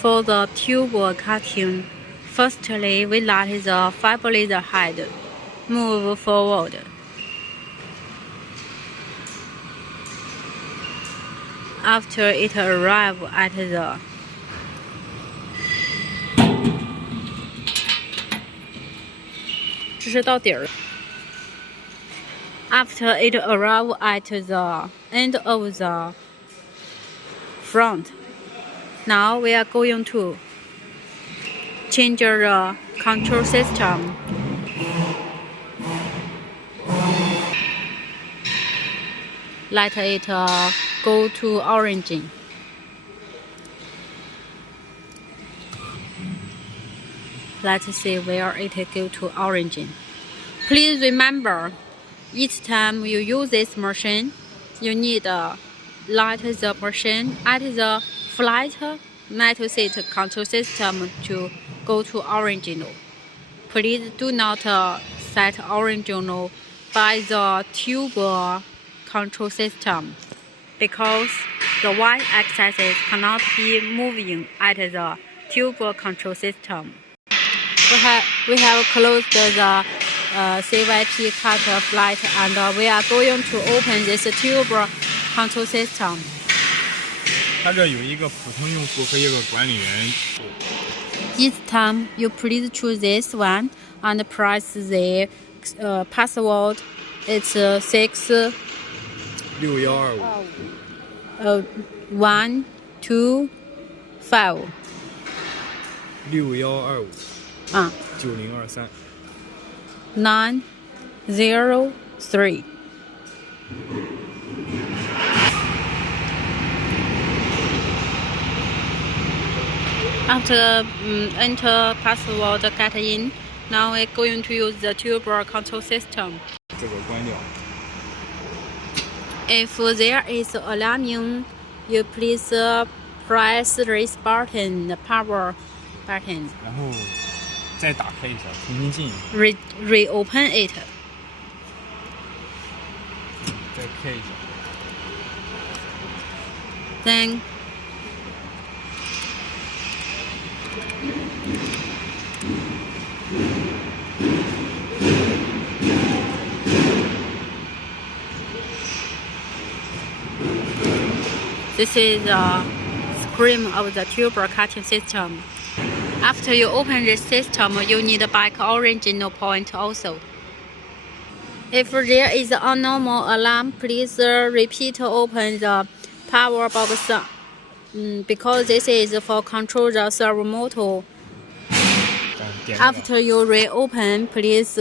For the tube cutting, firstly we let the fiber laser head move forward. After it arrives at the After it arrives at the end of the front, now we are going to change the control system. Let it go to origin. Let's see where it go to origin. Please remember, each time you use this machine, you need light the machine at the flight metal seat control system to go to original. Please do not set original by the tube control system, because the y-axis cannot be moving at the tube control system. We have closed the CYP cut flight, and we are going to open this tube control system. 它这有一个普通用户和一个管理员。Each time you please choose this one and press the password. It's 6 6125 1 2 5 6125 啊9023 903. After enter password get in, now we're going to use the tube control system. 这个关掉。 If there is alarming, you please press this button, the power button. 然后再打开一下，重新进一下。Reopen it. 再开一下。 Then this is the screen of the tube cutting system. After you open this system, you need back original point also. If there is a normal alarm, please repeat open the power box because this is for control the servo motor. After you reopen, please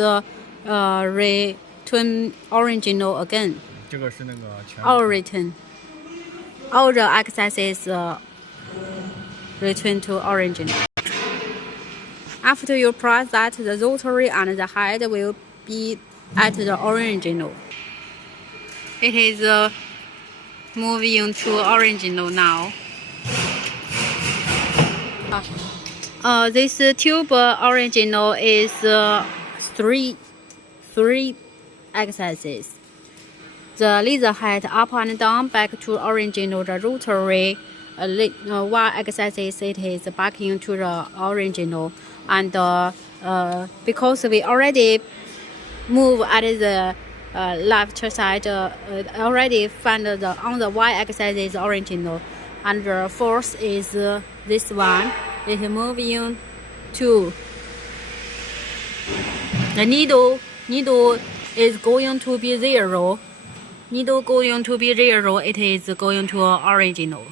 return original again. 这个是那个全。Or return. All the accesses return to origin. After you press that, the rotary and the head will be at the original. It is moving to original now. This tube original is three axes. The laser head up and down back to original. The rotary y-axis it is back into the original, and because we already move at the left side, already find on the y-axis is original, and the force is this one. It is moving to the needle is going to be 0. Needle going to be 0, it is going to original.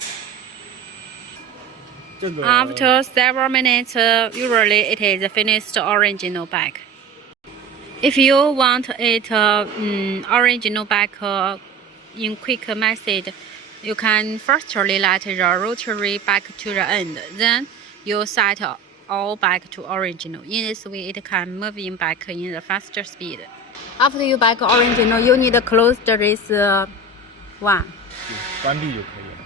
After several minutes, usually it is finished original back. If you want it original back in quick method, you can firstly let the rotary back to the end, then you set all back to original. In this way, it can move in back in the faster speed. After you back original, you need to close this one. 关闭就可以了，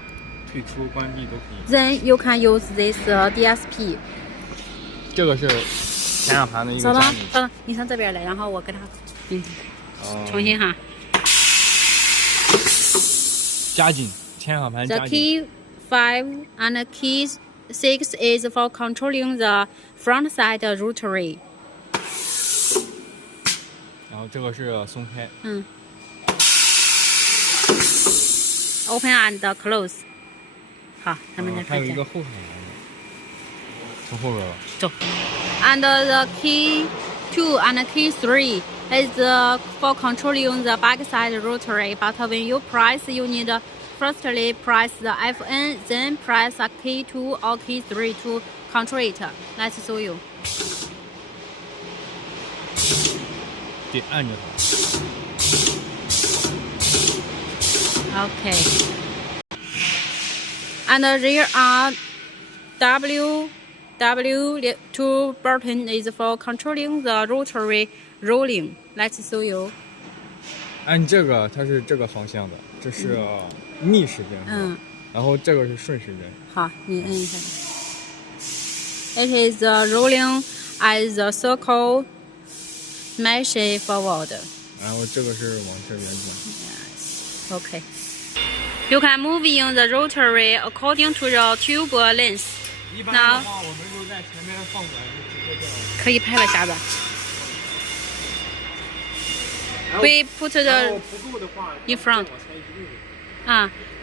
退出、关闭都可以。Then you can use this DSP. 这个是前两盘的一个加密。等，你上这边来，然后我给它重新哈。加紧，前两盘加 The 紧。 key 5 and key 6 is for controlling the front side rotary. 然后这个是松开。Open and close. 好，咱们再看一下。还有一个后排的，从后边吧。走。And the key 2 and key 3 is for controlling the backside rotary. But when you press, you need firstly press the FN, then press a key 2 or key 3 to control it. Let's show you. 得按着它。Okay. And there are W2 button is for controlling the rotary rolling. Let's show you. 按这个，它是这个方向的，这是逆时针，然后这个是顺时针。好，你摁一下。It is rolling as the circle smash forward. 然后这个是往这边转。Yes. Okay. You can move in the rotary according to the tube length. 一般的话，我们就在前面放管，就直接这样。可以拍了匣子。We put the in front.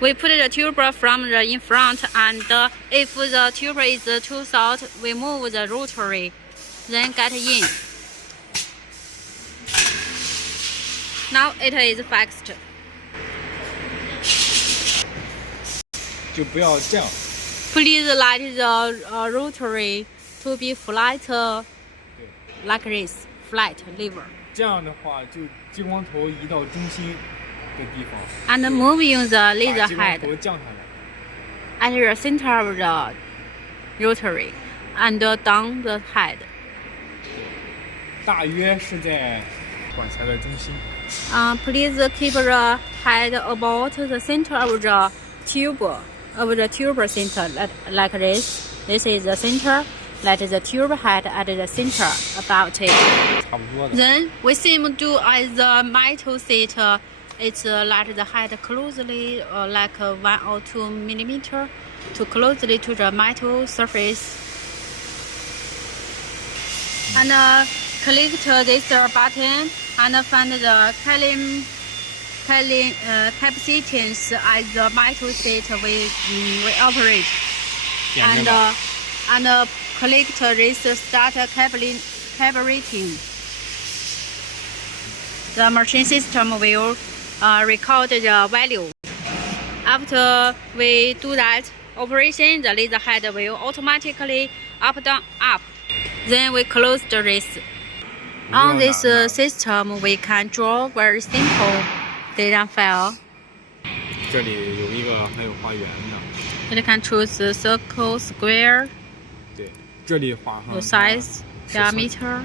We put the tube from the in front, and if the tube is too short, we move the rotary, then get in. Now it is fixed. 就不要这样。Please let the rotary to be flat, like this, flat lever. 这样的话，就激光头移到中心的地方。And moving the laser head 降下来。at the center of the rotary, and down the head. 大约是在管材的中心。Please keep the head about the center of the tube center, like this. This is the center. Let the tube head at the center, about it. 差不多的。Then we seem to as the metal seat. It's let the head closely, like 1 or 2 millimeter, too closely to the metal surface. And click this button and find the capacitance as the metal seat we operate. And click this start calibrating. The machine system will record the value. After we do that operation, the laser head will automatically up, down, up. Then we close the wrist. On this system, we can draw very simple data file. 这里有一个很有花园的。You can choose circle, square. 对，这里画上。有 size, diameter.